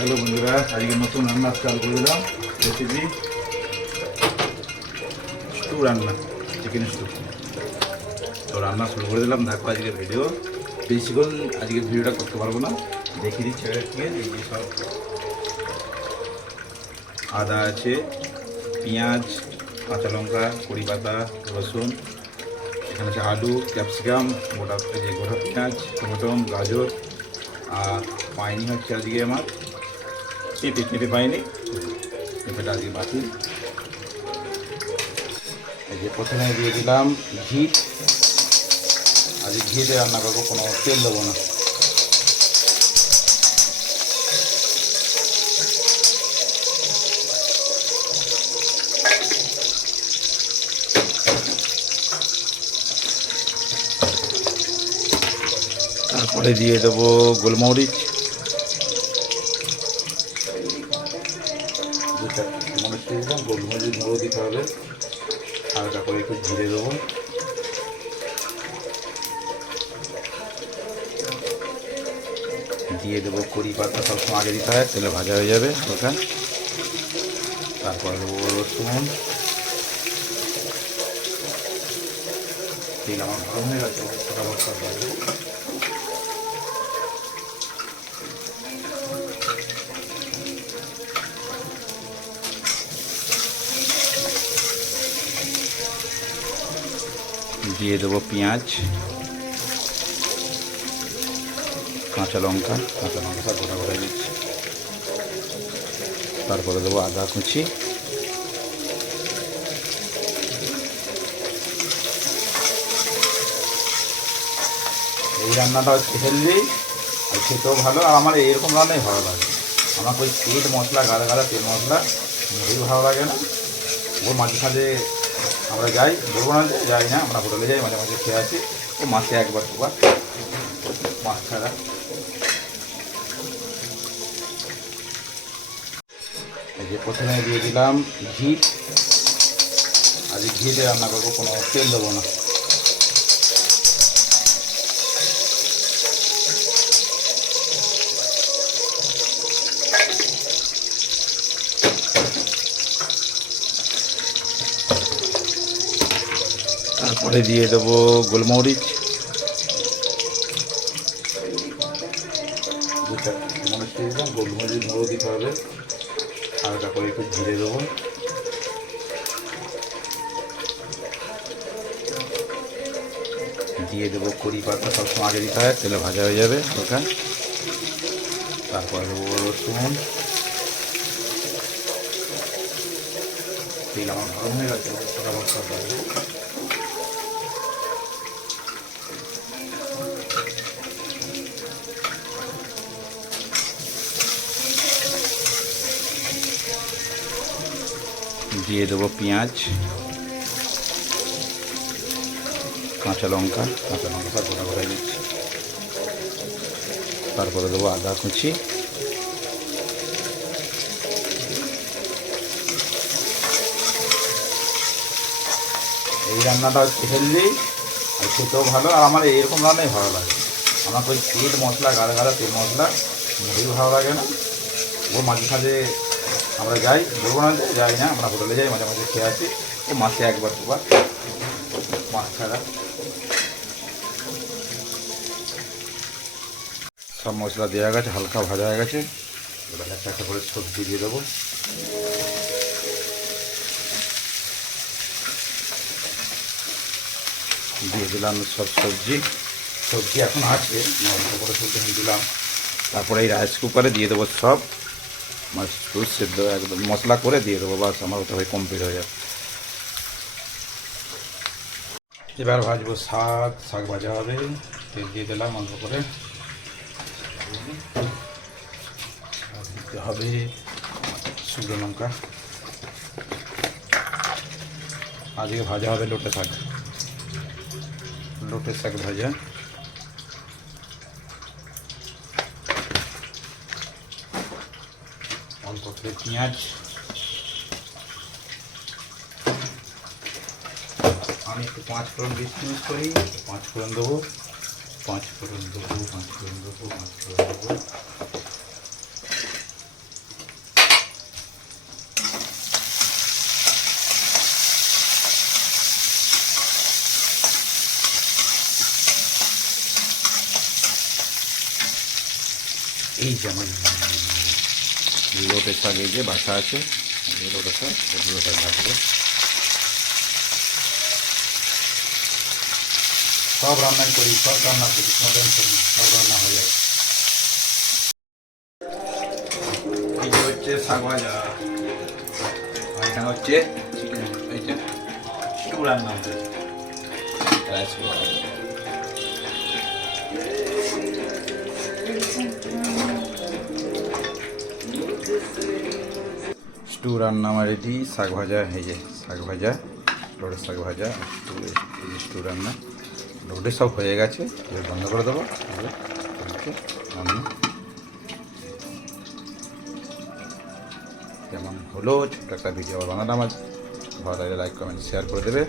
Hello বন্ধুরা, আজকে নতুন রান্না চালু করে দিলাম। রেসিপি স্টু রান্না, চিকেন স্টু। তো রান্না শুরু করে দিলাম। দেখো আজকের ভিডিও, বেশিক্ষণ আজকের ভিডিওটা করতে পারবো না, দেখিয়ে দিচ্ছি। এই যে সব আদা আছে, পেঁয়াজ, কাঁচা লঙ্কা, কড়ি পাতা, রসুন, এখানে আছে আলু, ক্যাপসিকাম, গোটা পেঁয়াজ, টমেটো, গাজর, আর পাইনি হচ্ছে আজকে আমার পেঁপে পাইনি, পেঁপেটা আজকে বাকি। এই যে প্রথমে দিয়ে দিলাম ঘি। আজকে ঘিতে রান্না করবো, কোনো তেল দেবো না। তারপরে দিয়ে দেবো গোলমরিচ, দু চারটে গোলমরিচ দিয়ে দিলাম। গোলমরিচ গুঁড়ো দিতে হবে, হালকা করে একটু জিরে দেবো, দিয়ে দেবো কড়ি পাতা। সবসময় আগে দিতে হয়, তেলে ভাজা হয়ে যাবে ওটা। তারপরে দেবো রসুন। তেল আমার গরম হয়ে গেছে, দিয়ে দেবো পেঁয়াজ, কাঁচা লঙ্কা সব গোটা গোটা দিচ্ছি। তারপরে দেবো আদা কুচি, এই রান্নাটা হচ্ছে হেলদি আর খেতেও ভালো। আর আমার এরকম রান্নাই ভালো লাগে। আমার ওই তেল মশলা, গাদা তেল মশলা মোটেই ভালো লাগে না। ও মাঝে সাঝে আমরা যাই, বলবো না যে যাই না, আমরা হোটেলে যাই, মাঝে মাঝে খেয়ে আসি। ও মাসে একবার দুবার, মাছ ছাড়া। এই যে প্রথমে দিয়ে দিলাম ঘি। আজকে ঘিতে রান্না করবো, কোনো তেল দেবো না। তারপরে দিয়ে দেবো গোলমরিচ, দু চারটে গোলমরিচ দিয়ে দিলাম। গোলমরিচ গুঁড়ো দিতে হবে, হালকা করে একটু জিরে দেবো, দিয়ে দেবো কড়ি পাতা। সবসময় আগে দিতে হয়, তেলে ভাজা হয়ে যাবে ওটা। তারপরে দেবো রসুন। তেল আমার গরম হয়ে গেছে, দিয়ে দেবো পেঁয়াজ, কাঁচা লঙ্কা সব গোটা গোটা দিচ্ছি। তারপরে দেবো আদা কুচি, এই রান্নাটা হচ্ছে হেলদি আর খেতেও ভালো। আর আমার এরকম রান্নাই ভালো লাগে। আমার ওই তেল মশলা, গাদা তেল মশলা মোটেই ভালো লাগে না। ও মাঝে সাঝে আমরা যাই, বলবো না যে যাই না, আমরা হোটেলে যাই, মাঝে মাঝে খেয়ে আসি। ও মাসে একবার দুবার, মাছ ছাড়া। সব মশলা দেওয়া গেছে, হালকা ভাজা হয়ে গেছে। এবার একটা করে সবজি দিয়ে দেবো। দিয়ে দিলাম সব সবজি এখন আছে, অল্প করে সবজি দিলাম। তারপরে এই রাইস কুকারে দিয়ে দেবো সব মাছ সেদ্ধ, একদম মশলা করে দিয়ে দেবো। বাস আমার ওটা হয়ে কমপ্লিট হয়ে যাবে। এবার ভাজবো শাক ভাজা হবে। তেল দিয়ে দিলাম অল্প করে, দিতে হবে শুকনো লঙ্কা। আজকে ভাজা হবে লোটে শাক ভাজা। অল্প করে পেঁয়াজ, আমি একটু 5 ফোড়ন ইউজ করি। 5 ফোড়ন দেবো, 5 ফোড়ন দেবো। এই যেমন লোটের শাক এই যে বাসা আছে, লোটের শাক ভাজবো। সব রান্নাই করি, সব রান্না করি, কোনো টেনশন নেই, সব রান্না হয়ে যায়। এই যে হচ্ছে শাক ভাজা, আর এখানে হচ্ছে চিকেন, এই যে স্টু রান্না হচ্ছে, রাইস স্টু রান্না আমার রেডি। শাক ভাজা, এই যে শাক ভাজা, লোটের শাক ভাজা, স্টু রান্না মোটামুটি সব হয়ে গেছে। এবার বন্ধ করে দেবো। রান্না যেমন হলো, ছোট্ট একটা ভিডিও আবার বানালাম আজ। ভালো লাগলে লাইক কমেন্ট শেয়ার করে দেবে।